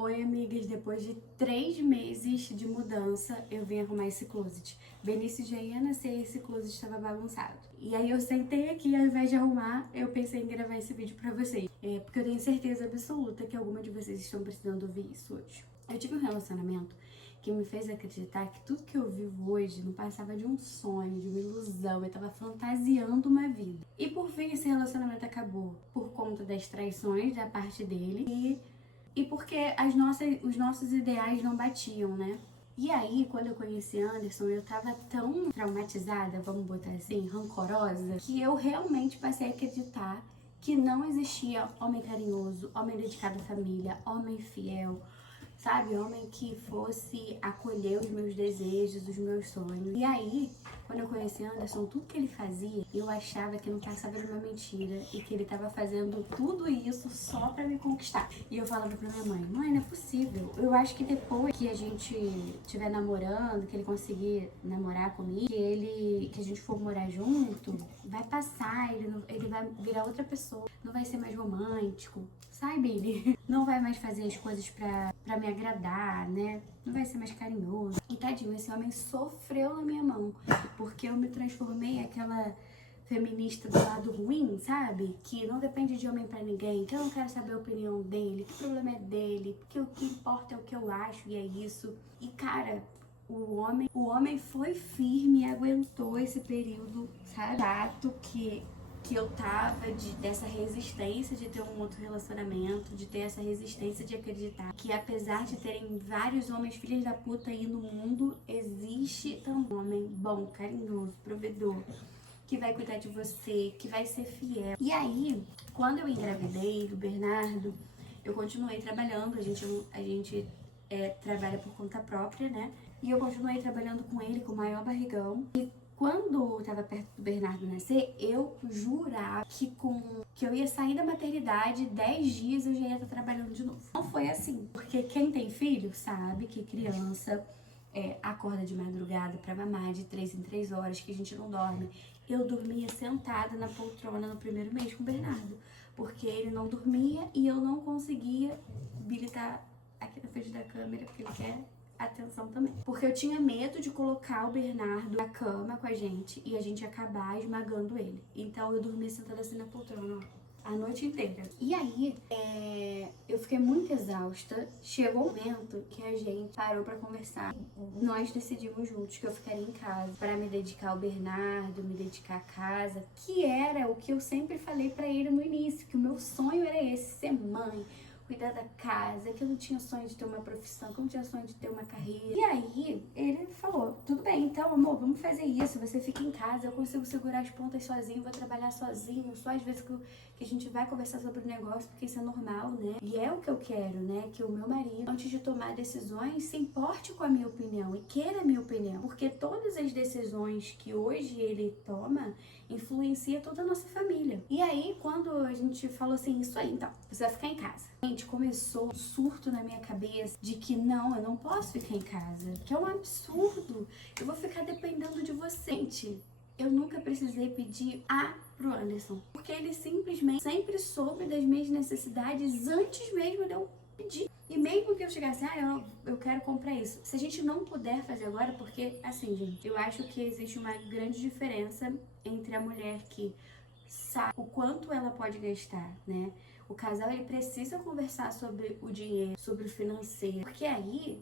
Oi, amigas, depois de 3 meses de mudança, eu vim arrumar esse closet. Benício já ia nascer e esse closet estava bagunçado. E aí eu sentei aqui, ao invés de arrumar, eu pensei em gravar esse vídeo pra vocês. Porque eu tenho certeza absoluta que alguma de vocês estão precisando ouvir isso hoje. Eu tive um relacionamento que me fez acreditar que tudo que eu vivo hoje não passava de um sonho, de uma ilusão. Eu tava fantasiando uma vida. E por fim, esse relacionamento acabou por conta das traições da parte dele e porque os nossos ideais não batiam, né? E aí, quando eu conheci Anderson, eu tava tão traumatizada, vamos botar assim, rancorosa, que eu realmente passei a acreditar que não existia homem carinhoso, homem dedicado à família, homem fiel, sabe? Homem que fosse acolher os meus desejos, os meus sonhos. E aí, quando eu conheci Anderson, tudo que ele fazia, eu achava que não passava de uma mentira e que ele tava fazendo tudo isso só pra me conquistar. E eu falava pra minha mãe, mãe, não é possível. Eu acho que depois que a gente estiver namorando, que ele conseguir namorar comigo, que a gente for morar junto, vai passar, ele vai virar outra pessoa, não vai ser mais romântico, sabe? Ele não vai mais fazer as coisas pra me agradar, né? Não vai ser mais carinhoso. E tadinho, esse homem sofreu na minha mão, porque eu me transformei aquela feminista do lado ruim, sabe? Que não depende de homem pra ninguém, que eu não quero saber a opinião dele, que o problema é dele, porque o que importa é o que eu acho e é isso. E cara, o homem foi firme e aguentou esse período, sabe? Chato que eu tava dessa resistência de ter um outro relacionamento, de ter essa resistência de acreditar que apesar de terem vários homens filhos da puta aí no mundo, existe um homem bom, carinhoso, provedor, que vai cuidar de você, que vai ser fiel. E aí, quando eu engravidei do Bernardo, eu continuei trabalhando, a gente trabalha por conta própria, né? E eu continuei trabalhando com ele, com o maior barrigão. E quando eu tava perto do Bernardo nascer, eu jurava que eu ia sair da maternidade, 10 dias eu já ia estar trabalhando de novo. Não foi assim, porque quem tem filho sabe que criança acorda de madrugada pra mamar de 3 em 3 horas, que a gente não dorme. Eu dormia sentada na poltrona no primeiro mês com o Bernardo, porque ele não dormia e eu não conseguia habilitar aqui na frente da câmera, porque ele quer atenção também. Porque eu tinha medo de colocar o Bernardo na cama com a gente e a gente acabar esmagando ele. Então eu dormia sentada assim na poltrona, ó, a noite inteira. E aí, eu fiquei muito exausta. Chegou um momento que a gente parou pra conversar. Nós decidimos juntos que eu ficaria em casa pra me dedicar ao Bernardo, me dedicar à casa, que era o que eu sempre falei pra ele no início, que o meu sonho era esse, ser mãe, cuidar da casa, que eu não tinha sonho de ter uma profissão, que eu não tinha sonho de ter uma carreira. E aí, ele falou, tudo bem, então, amor, vamos fazer isso, você fica em casa, eu consigo segurar as pontas sozinho, vou trabalhar sozinho, só às vezes que a gente vai conversar sobre o negócio, porque isso é normal, né? E é o que eu quero, né? Que o meu marido, antes de tomar decisões, se importe com a minha opinião e queira a minha opinião, porque todas as decisões que hoje ele toma influencia toda a nossa família. E aí, quando a gente falou assim, isso aí, então, você vai ficar em casa. Gente, começou um surto na minha cabeça de que não, eu não posso ficar em casa, que é um absurdo, eu vou ficar dependendo de você. Gente, eu nunca precisei pedir pro Anderson, porque ele simplesmente sempre soube das minhas necessidades antes mesmo de eu pedir. E mesmo que eu chegasse, eu quero comprar isso. Se a gente não puder fazer agora, porque, assim, gente, eu acho que existe uma grande diferença entre a mulher que sabe o quanto ela pode gastar, né? O casal, ele precisa conversar sobre o dinheiro, sobre o financeiro, porque aí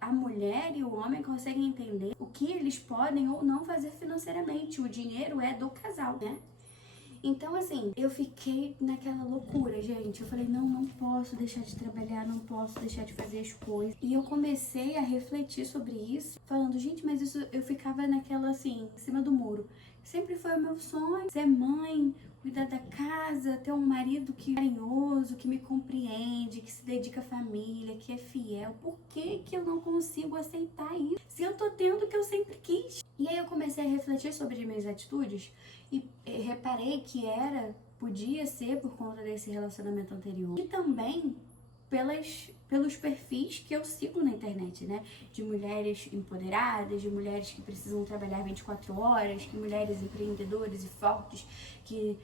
a mulher e o homem conseguem entender o que eles podem ou não fazer financeiramente. O dinheiro é do casal, né? Então, assim, eu fiquei naquela loucura, gente. Eu falei, não posso deixar de trabalhar, não posso deixar de fazer as coisas. E eu comecei a refletir sobre isso, falando, gente, mas isso eu ficava naquela, assim, em cima do muro. Sempre foi o meu sonho, ser mãe, cuidar da casa, ter um marido que é carinhoso, que me compreende, que se dedica à família, que é fiel. Por que que eu não consigo aceitar isso? Se eu tô tendo o que eu sempre quis. E aí eu comecei a refletir sobre as minhas atitudes e reparei que podia ser por conta desse relacionamento anterior. E também pelos perfis que eu sigo na internet, né? De mulheres empoderadas, de mulheres que precisam trabalhar 24 horas, que mulheres empreendedoras e fortes, que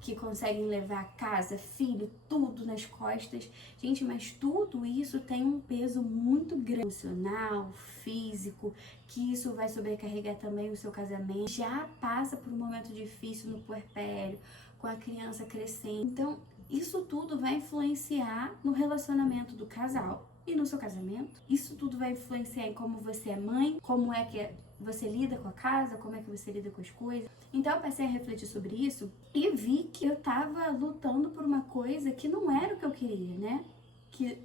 que conseguem levar casa, filho, tudo nas costas. Gente, mas tudo isso tem um peso muito grande, emocional, físico, que isso vai sobrecarregar também o seu casamento. Já passa por um momento difícil no puerpério, com a criança crescendo. Então, isso tudo vai influenciar no relacionamento do casal e no seu casamento. Isso tudo vai influenciar em como você é mãe, como é que você lida com a casa, como é que você lida com as coisas. Então eu passei a refletir sobre isso e vi que eu tava lutando por uma coisa que não era o que eu queria, né? Que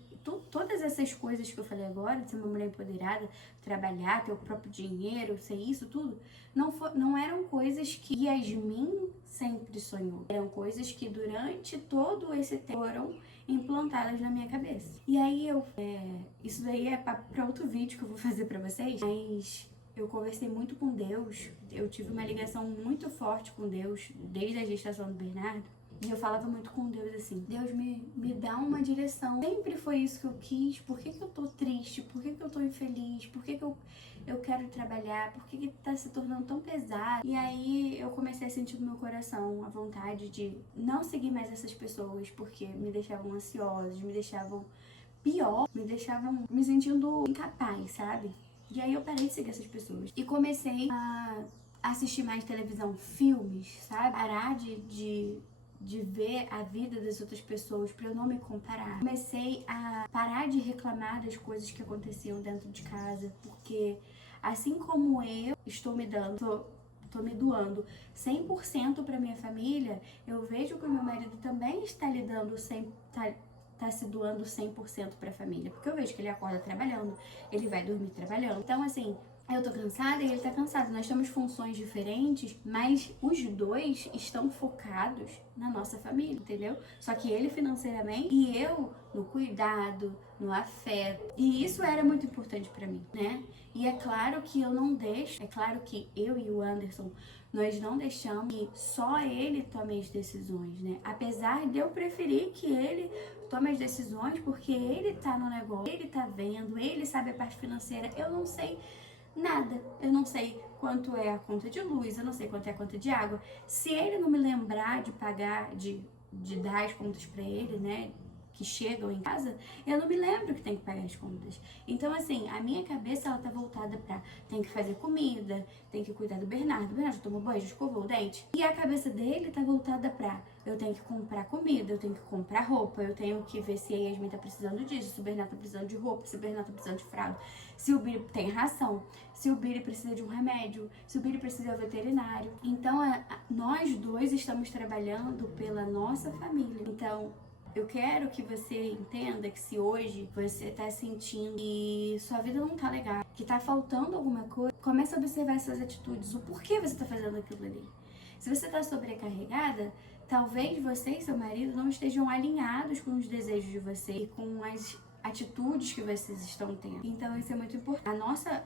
todas essas coisas que eu falei agora, de ser uma mulher empoderada, trabalhar, ter o próprio dinheiro, ser isso, tudo, não eram coisas que Yasmin sempre sonhou. Eram coisas que durante todo esse tempo foram implantadas na minha cabeça. E aí isso daí é pra outro vídeo que eu vou fazer pra vocês, mas eu conversei muito com Deus, eu tive uma ligação muito forte com Deus desde a gestação do Bernardo. E eu falava muito com Deus assim, Deus me dá uma direção. Sempre foi isso que eu quis. Por que eu tô triste? Por que eu tô infeliz? Por que eu quero trabalhar? Por que tá se tornando tão pesado? E aí eu comecei a sentir no meu coração a vontade de não seguir mais essas pessoas, porque me deixavam ansiosas, me deixavam pior, me deixavam me sentindo incapaz, sabe? E aí eu parei de seguir essas pessoas. E comecei a assistir mais televisão, filmes, sabe? Parar de ver a vida das outras pessoas pra eu não me comparar. Comecei a parar de reclamar das coisas que aconteciam dentro de casa, porque assim como eu estou me dando, tô me doando 100% pra minha família, eu vejo que o meu marido também está lidando tá se doando 100% pra família, porque eu vejo que ele acorda trabalhando, ele vai dormir trabalhando. Então, assim, eu tô cansada e ele tá cansado. Nós temos funções diferentes, mas os dois estão focados na nossa família, entendeu? Só que ele financeiramente e eu no cuidado, no afeto. E isso era muito importante pra mim, né? E é claro que eu não deixo, é claro que eu e o Anderson, nós não deixamos que só ele tome as decisões, né? Apesar de eu preferir que ele tome as decisões, porque ele tá no negócio, ele tá vendo, ele sabe a parte financeira, eu não sei nada. Eu não sei quanto é a conta de luz, eu não sei quanto é a conta de água. Se ele não me lembrar de pagar, de dar as contas pra ele, né, que chegam em casa, eu não me lembro que tem que pagar as contas. Então, assim, a minha cabeça, ela tá voltada pra tem que fazer comida, tem que cuidar do Bernardo. O Bernardo tomou banho, já escovou o dente. E a cabeça dele tá voltada pra eu tenho que comprar comida, eu tenho que comprar roupa, eu tenho que ver se a Yasmin tá precisando disso, se o Bernardo tá precisando de roupa, se o Bernardo tá precisando de fralda, se o Billy tem ração, se o Billy precisa de um remédio, se o Billy precisa ir ao veterinário. Então, nós dois estamos trabalhando pela nossa família. Então, eu quero que você entenda que se hoje você tá sentindo que sua vida não tá legal, que tá faltando alguma coisa, comece a observar suas atitudes, o porquê você tá fazendo aquilo ali. Se você tá sobrecarregada, talvez você e seu marido não estejam alinhados com os desejos de você e com as atitudes que vocês estão tendo. Então isso é muito importante. A nossa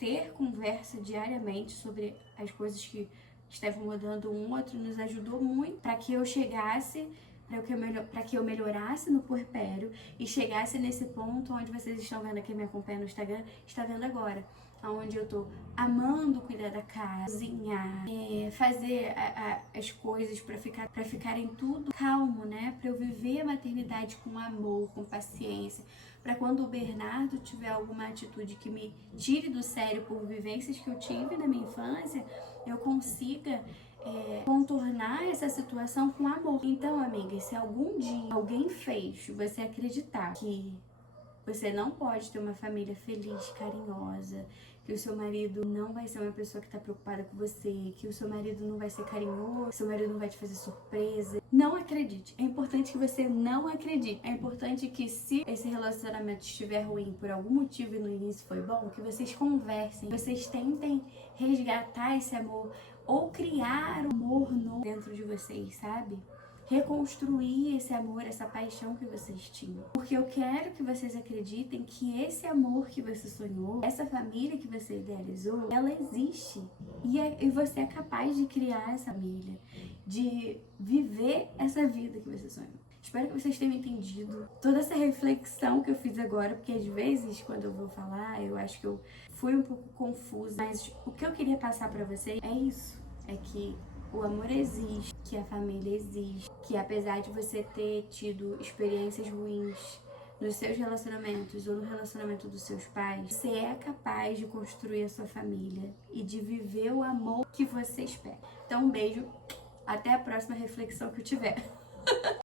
ter conversa diariamente sobre as coisas que estavam mudando um outro nos ajudou muito para que eu chegasse, para que eu melhorasse no puerpério e chegasse nesse ponto onde vocês estão vendo aqui, me acompanham no Instagram, está vendo agora. Onde eu tô amando cuidar da casa, cozinhar, fazer as coisas pra ficarem tudo calmo, né? Pra eu viver a maternidade com amor, com paciência. Pra quando o Bernardo tiver alguma atitude que me tire do sério por vivências que eu tive na minha infância, eu consiga contornar essa situação com amor. Então, amiga, se algum dia alguém fez você acreditar que você não pode ter uma família feliz, carinhosa, que o seu marido não vai ser uma pessoa que tá preocupada com você, que o seu marido não vai ser carinhoso, que o seu marido não vai te fazer surpresa. Não acredite. É importante que você não acredite. É importante que se esse relacionamento estiver ruim por algum motivo e no início foi bom, que vocês conversem, vocês tentem resgatar esse amor ou criar um amor novo dentro de vocês, sabe? Reconstruir esse amor, essa paixão que vocês tinham. Porque eu quero que vocês acreditem que esse amor que você sonhou, essa família que você idealizou, ela existe. E você é capaz de criar essa família, de viver essa vida que você sonhou. Espero que vocês tenham entendido toda essa reflexão que eu fiz agora, porque às vezes, quando eu vou falar, eu acho que eu fui um pouco confusa. Mas o que eu queria passar pra vocês é isso, é que o amor existe, que a família existe, que apesar de você ter tido experiências ruins nos seus relacionamentos ou no relacionamento dos seus pais, você é capaz de construir a sua família e de viver o amor que você espera. Então, um beijo, até a próxima reflexão que eu tiver.